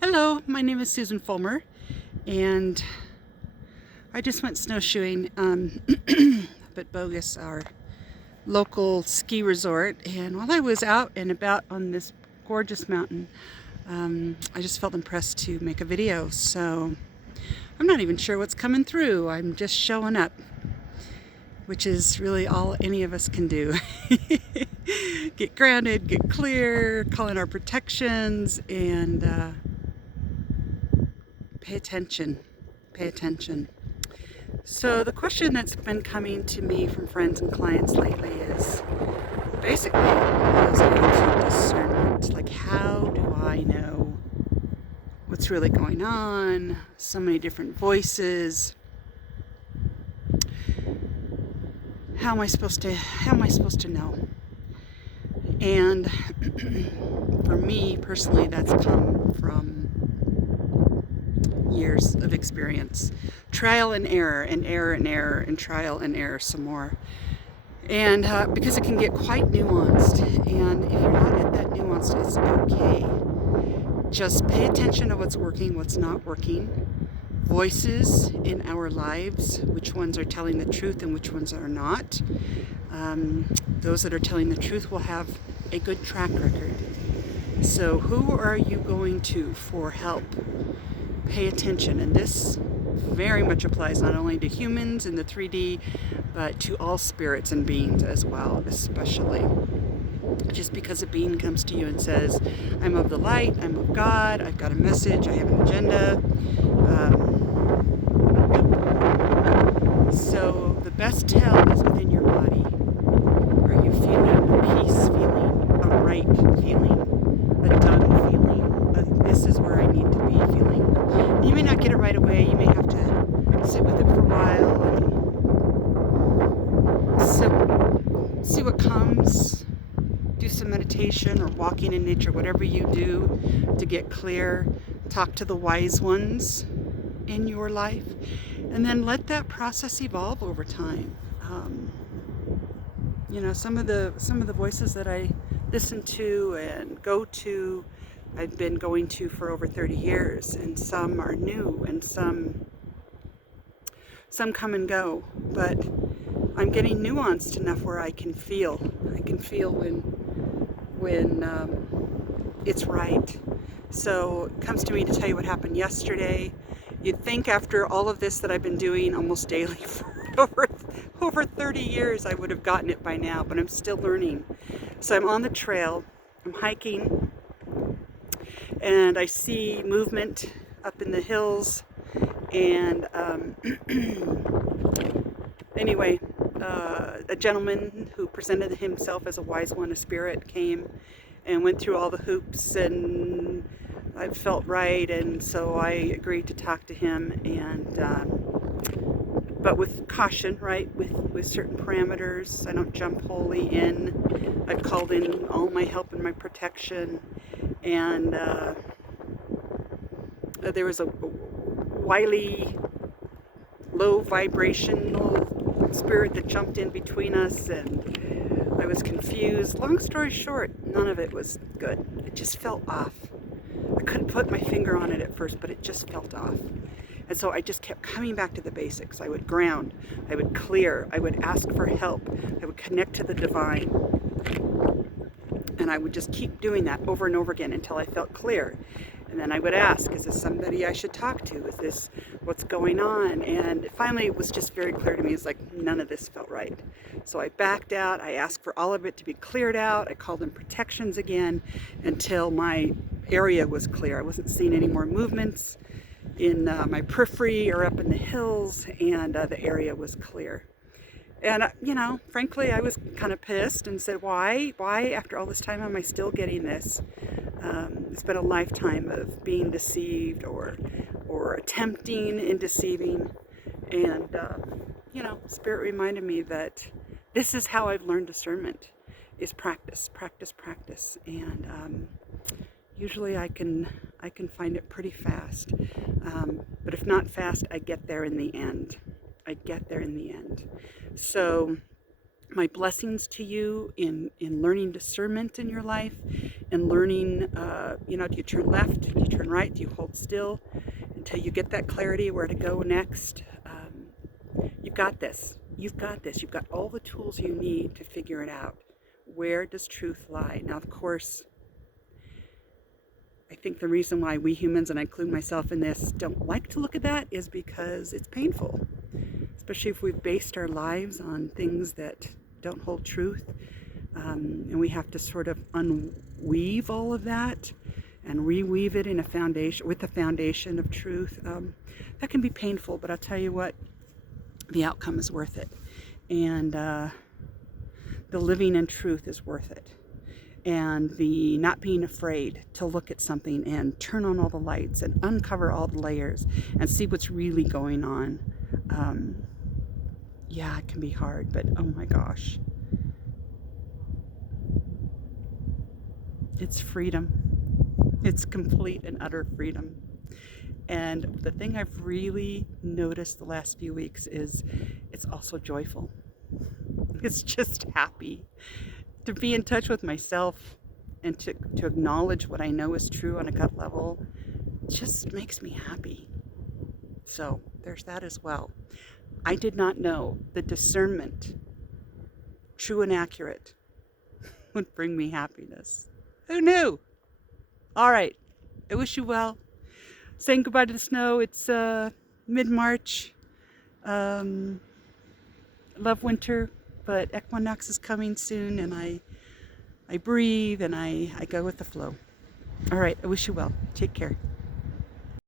Hello, my name is Susan Fullmer, and I just went snowshoeing up at Bogus, our local ski resort. And while I was out and about on this gorgeous mountain, I just felt impressed to make a video. So I'm not even sure what's coming through. I'm just showing up, which is really all any of us can do. Get grounded, get clear, call in our protections, and pay attention. Pay attention. So the question that's been coming to me from friends and clients lately is basically goes into discernment. Like, how do I know what's really going on? So many different voices. How am I supposed to know? And for me personally, that's come from years of experience, trial and error, and error and error, and trial and error some more. And because it can get quite nuanced, and if you're not at that nuanced, it's okay. Just pay attention to what's working, what's not working. Voices in our lives, which ones are telling the truth and which ones are not. Those that are telling the truth will have a good track record. So who are you going to for help? Pay attention, and this very much applies not only to humans in the 3D, but to all spirits and beings as well, especially. Just because a being comes to you and says, I'm of the light, I'm of God, I've got a message, I have an agenda. So the best tell is within your body. Are you feeling a peace feeling, a right feeling, a done feeling? This is where I need to be feeling. You may not get it right away. You may have to sit with it for a while and see what comes. Do some meditation or walking in nature, whatever you do to get clear. Talk to the wise ones in your life, and then let that process evolve over time. Some of the voices that I listen to and go to, I've been going to for over 30 years, and some are new, and some come and go. But I'm getting nuanced enough where I can feel when it's right. So it comes to me to tell you what happened yesterday. You'd think after all of this that I've been doing almost daily for over 30 years, I would have gotten it by now, but I'm still learning. So I'm on the trail, I'm hiking, and I see movement up in the hills. And anyway, a gentleman who presented himself as a wise one, a spirit, came and went through all the hoops, and I felt right, and so I agreed to talk to him, and but with caution, right, with certain parameters. I don't jump wholly in. I've called in all my help and my protection, and there was a wily, low vibrational spirit that jumped in between us, and I was confused. Long story short, none of it was good. It just felt off. I couldn't put my finger on it at first, but it just felt off. And so I just kept coming back to the basics. I would ground, I would clear, I would ask for help, I would connect to the divine. And I would just keep doing that over and over again until I felt clear. And then I would ask, is this somebody I should talk to? Is this what's going on? And finally it was just very clear to me. It's like none of this felt right. So I backed out. I asked for all of it to be cleared out. I called in protections again until my area was clear. I wasn't seeing any more movements in my periphery or up in the hills, and the area was clear. And, frankly, I was kind of pissed and said, why after all this time am I still getting this? It's been a lifetime of being deceived or attempting in deceiving. And, Spirit reminded me that this is how I've learned discernment, is practice. And usually I can find it pretty fast. But if not fast, I get there in the end. So my blessings to you in learning discernment in your life, and learning, do you turn left, do you turn right, do you hold still until you get that clarity where to go next. You've got this. You've got this. You've got all the tools you need to figure it out. Where does truth lie? Now, of course, I think the reason why we humans, and I include myself in this, don't like to look at that is because it's painful, especially if we've based our lives on things that don't hold truth. And we have to sort of unweave all of that and reweave it in a foundation, with the foundation of truth. That can be painful, but I'll tell you what, the outcome is worth it. And the living in truth is worth it. And the not being afraid to look at something and turn on all the lights and uncover all the layers and see what's really going on. Yeah, it can be hard, but oh my gosh. It's freedom. It's complete and utter freedom. And the thing I've really noticed the last few weeks is it's also joyful. It's just happy to be in touch with myself and to acknowledge what I know is true on a gut level. Just makes me happy. So there's that as well. I did not know that discernment, true and accurate, would bring me happiness. Who knew? All right. I wish you well. Saying goodbye to the snow. It's mid-March. Love winter, but equinox is coming soon, and I breathe and I go with the flow. All right. I wish you well. Take care.